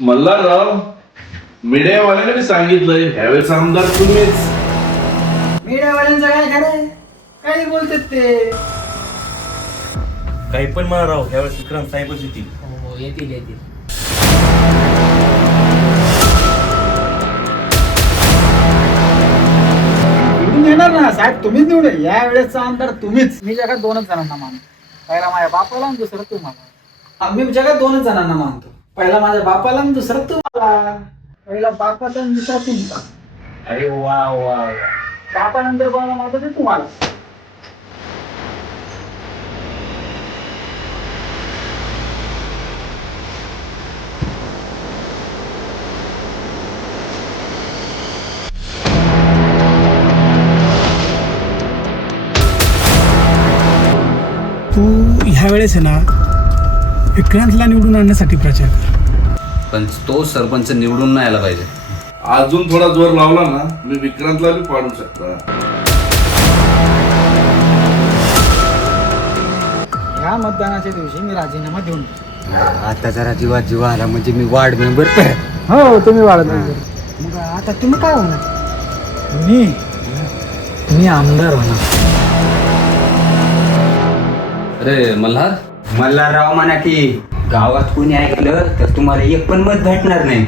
मल्हारराव, मीडियावाल्याने सांगितलंय ह्यावेळेस आमदार तुम्हीच. मीडियावाल्यांचं काय खरंय? काही बोलतात ते. काही पण मला राव, ह्यावेळेस विक्रांत साहेबच येतील. हो येतील येतील. निवडून येणार ना साहेब, तुम्हीच निवडून. या वेळेसचा आमदार तुम्हीच. मी जगात दोनच जणांना मानतो, पहिला माझ्या बापाला आणि दुसरं तुम्हाला. मी जगात दोनच जणांना मानतो, पहिला माझ्या बापाला आणि दुसरं तुम्हाला. पहिला बापाला आणि दुसरा तुमचा. अरे वा वा वा. बापानंतर कोणाला मानतो ते तुम्हाला. तू ह्या वेळेस आहे ना विक्रांतला निवडून आणण्यासाठी प्रचार कर. पण तो सरपंच निवडून नाही आला पाहिजे. अजून थोडा जोर लावला ना मी विक्रांतला बी पाडू शकता. या मतदानाच्या दिवशी मी राजीनामा देऊन टाकतो. आता जरा जीवा आला म्हणजे मी वार्ड मेंबर. हो तुम्ही वाढत. मग आता तुम्ही काय होणार? मी आमदार होणार. अरे मल्हार, मल्हारराव म्हणा की गावात कोणी ऐकलं तर तुम्हाला एक पण मत भेटणार नाही.